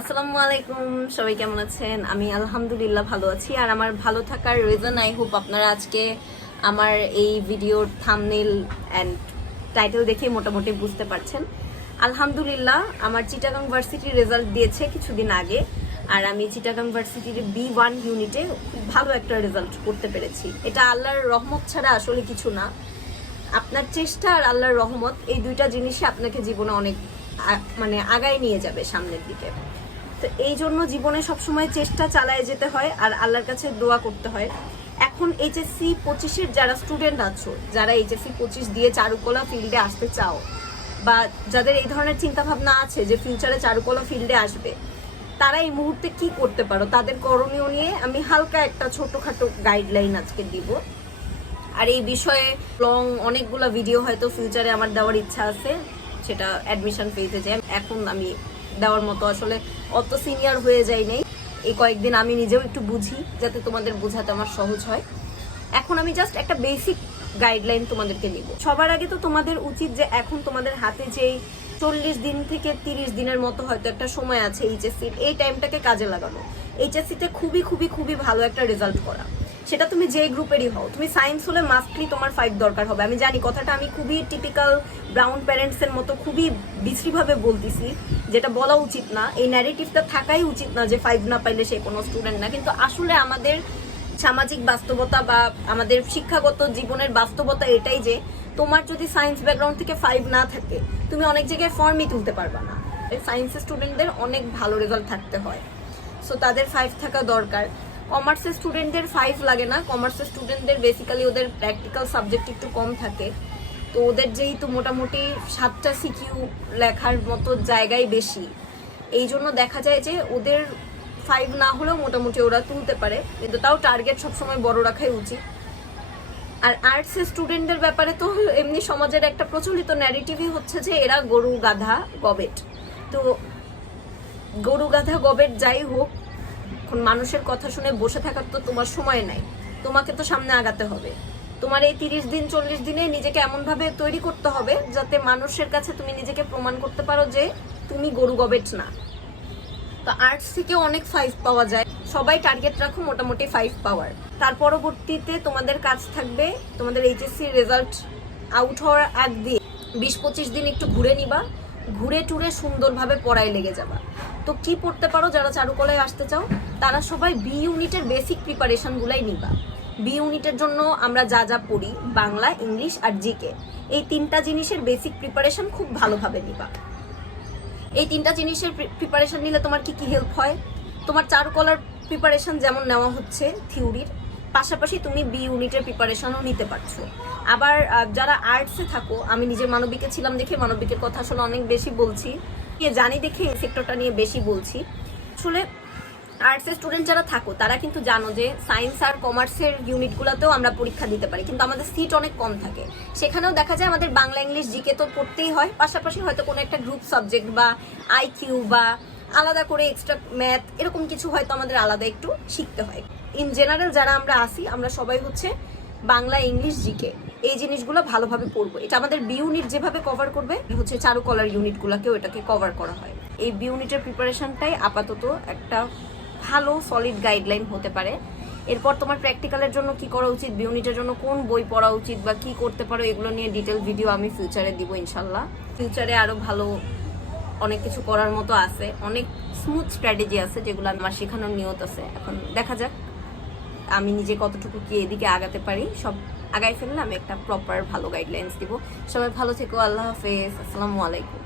আসসালামু আলাইকুম, সবাই কেমন আছেন? আমি আলহামদুলিল্লাহ ভালো আছি। আর আমার ভালো থাকার রিজন আই হোপ আপনারা আজকে আমার এই ভিডিওর থাম্বনেল অ্যান্ড টাইটেল দেখে মোটামুটি বুঝতে পারছেন। আলহামদুলিল্লাহ আমার চিটাগাং ভার্সিটির রেজাল্ট দিয়েছে কিছুদিন আগে, আর আমি চিটাগাং ভার্সিটির B1 ইউনিটে খুব ভালো একটা রেজাল্ট করতে পেরেছি। এটা আল্লাহর রহমত ছাড়া আসলে কিছু না। আপনার চেষ্টা আর আল্লাহর রহমত, এই দুইটা জিনিসই আপনাকে জীবনে অনেক আগায় নিয়ে যাবে সামনের দিকে। তো এই জন্য জীবনে সবসময় চেষ্টা চালায় যেতে হয় আর আল্লাহর কাছে দোয়া করতে হয়। এখন HSC 25-এর যারা স্টুডেন্ট আছো, যারা HSC 25 দিয়ে চারুকলা ফিল্ডে আসতে চাও, বা যাদের এই ধরনের চিন্তা ভাবনা আছে যে ফিউচারে চারুকলা ফিল্ডে আসবে, তারা এই মুহূর্তে কি করতে পারো, তাদের করণীয় নিয়ে আমি হালকা একটা ছোটখাটো গাইডলাইন আজকে দিব। আর এই বিষয়ে লং অনেকগুলো ভিডিও হয়তো ফিউচারে আমার দেওয়ার ইচ্ছা আছে, সেটা অ্যাডমিশন পেতে চাই। এখন আমি দেওয়ার মতো আসলে অত সিনিয়র হয়ে যাই নাই, এই কয়েকদিন আমি নিজেও একটু বুঝি যাতে তোমাদের বোঝাতে আমার সহজ হয়। এখন আমি জাস্ট একটা বেসিক গাইডলাইন তোমাদেরকে দিব। সবার আগে তো তোমাদের উচিত যে এখন তোমাদের হাতে যেই 40 দিন থেকে 30 দিনের মতো হয়তো একটা সময় আছে এইচএসসির, এই টাইমটাকে কাজে লাগানো। এইচএসসিতে খুবই খুবই খুবই ভালো একটা রেজাল্ট করা, সেটা তুমি যে গ্রুপেরই হও। তুমি সায়েন্স হলে মাস্টলি তোমার 5 দরকার হবে। আমি জানি কথাটা আমি খুবই টিপিক্যাল ব্রাউন প্যারেন্টসের মতো খুবই বিশ্রীভাবে বলতেছি, যেটা বলা উচিত না। এই ন্যারেটিভটা থাকাই উচিত না যে 5 না পাইলে সে কোনো স্টুডেন্ট না। কিন্তু আসলে আমাদের সামাজিক বাস্তবতা বা আমাদের শিক্ষাগত জীবনের বাস্তবতা এটাই যে তোমার যদি সায়েন্স ব্যাকগ্রাউন্ড থেকে 5 না থাকে, তুমি অনেক জায়গায় ফর্মই তুলতে পারবা না। সায়েন্সের স্টুডেন্টদের অনেক ভালো রেজাল্ট থাকতে হয়, সো তাদের 5 থাকা দরকার। কমার্সের স্টুডেন্টদের 5 লাগে না। কমার্সের স্টুডেন্টদের বেসিক্যালি ওদের প্র্যাকটিক্যাল সাবজেক্ট একটু কম থাকে, তো ওদের যেহেতু মোটামুটি 7টা সিকিউ লেখার মতো জায়গায় বেশি, এই জন্য দেখা যায় যে ওদের 5 না হলেও মোটামুটি ওরা তুলতে পারে, কিন্তু তাও টার্গেট সবসময় বড় রাখাই উচিত। আর আর্টসের স্টুডেন্টদের ব্যাপারে তো এমনি সমাজের একটা প্রচলিত ন্যারেটিভই হচ্ছে যে এরা গরু গাধা গবেট। তো গরু গাধা গবেট যাই হোক, এখন মানুষের কথা শুনে বসে থাকার তো তোমার সময় নাই, তোমাকে তো সামনে আগাতে হবে। তোমার এই 30 দিন 40 দিনে নিজেকে এমনভাবে তৈরি করতে হবে যাতে মানুষের কাছে তুমি নিজেকে প্রমাণ করতে পারো যে তুমি গরু গবেট না। তো আর্টস থেকে অনেক 5 পাওয়া যায়, সবাই টার্গেট রাখো মোটামুটি 5 পাওয়ার। তার পরবর্তীতে তোমাদের কাজ থাকবে তোমাদের এইচএসসি রেজাল্ট আউট হওয়ার আগ দিয়ে 20-25 দিন একটু ঘুরে নিবা, ঘুরে টুরে সুন্দরভাবে পড়ায় লেগে যাবা। তো কি পড়তে পারো, যারা চারুকলায় আসতে চাও তারা সবাই বি ইউনিটের বেসিক প্রিপারেশনগুলাই নিবা। বি ইউনিটের জন্য আমরা যা যা পড়ি, বাংলা, ইংলিশ আর জিকে, এই 3টা জিনিসের বেসিক প্রিপারেশন খুব ভালোভাবে নিবা। এই 3টা জিনিসের প্রিপারেশন নিলে তোমার কি কি হেল্প হয়, তোমার চারুকলার প্রিপারেশন যেমন নেওয়া হচ্ছে থিওরির পাশাপাশি তুমি বি ইউনিটের প্রিপারেশনও নিতে পারছো। আবার যারা আর্টসে থাকো, আমি নিজে মানবিকে ছিলাম দেখে মানবিকের কথা আসলে অনেক বেশি বলছি, জানি দেখে এই সেক্টরটা নিয়ে বেশি বলছি। আসলে আর্টসের স্টুডেন্ট যারা থাকো তারা কিন্তু জানো যে সায়েন্স আর কমার্সের ইউনিটগুলোতেও আমরা পরীক্ষা দিতে পারি, কিন্তু আমাদের সিট অনেক কম থাকে। সেখানেও দেখা যায় আমাদের বাংলা, ইংলিশ, জিকে তো পড়তেই হয়, পাশাপাশি হয়তো কোনো একটা গ্রুপ সাবজেক্ট বা আইকিউ বা আলাদা করে এক্সট্রা ম্যাথ এরকম কিছু হয়তো আমাদের আলাদা একটু শিখতে হয়। ইন জেনারেল যারা আমরা আসি, আমরা সবাই হচ্ছে বাংলা, ইংলিশ, জিকে এই জিনিসগুলো ভালোভাবে পড়বো। এটা আমাদের বি ইউনিট যেভাবে কভার করবে হচ্ছে চারুকলার ইউনিটগুলোকেও এটাকে কভার করা হয়। এই বি ইউনিটের প্রিপারেশনটাই আপাতত একটা ভালো সলিড গাইডলাইন হতে পারে। এরপর তোমার প্র্যাকটিক্যালের জন্য কি করা উচিত, বি ইউনিটের জন্য কোন বই পড়া উচিত বা কি করতে পারো, এগুলো নিয়ে ডিটেল ভিডিও আমি ফিউচারে দিব ইনশাল্লাহ। ফিউচারে আরো ভালো অনেক কিছু করার মতো আছে, অনেক স্মুথ স্ট্র্যাটেজি আছে যেগুলো আমার শেখানোর নিয়ত আছে। এখন দেখা যাক আমি নিজে কতটুকু কি এদিকে আগাতে পারি। সব আগাই ফেললে আমি একটা প্রপার ভালো গাইডলাইন্স দিব। সবাই ভালো থেকো, আল্লাহ হাফেজ, আসসালামু আলাইকুম।